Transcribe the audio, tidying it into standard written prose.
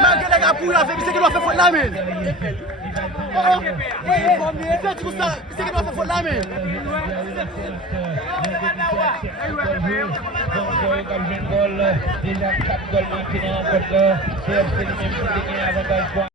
Malgré les gars pour la faire, c'est qui doit faire faute la main. C'est tout ça, c'est qui doit faire faute la main. Déjà 4 goals maintenant contre CFC, lui-même qui a gagné avantage.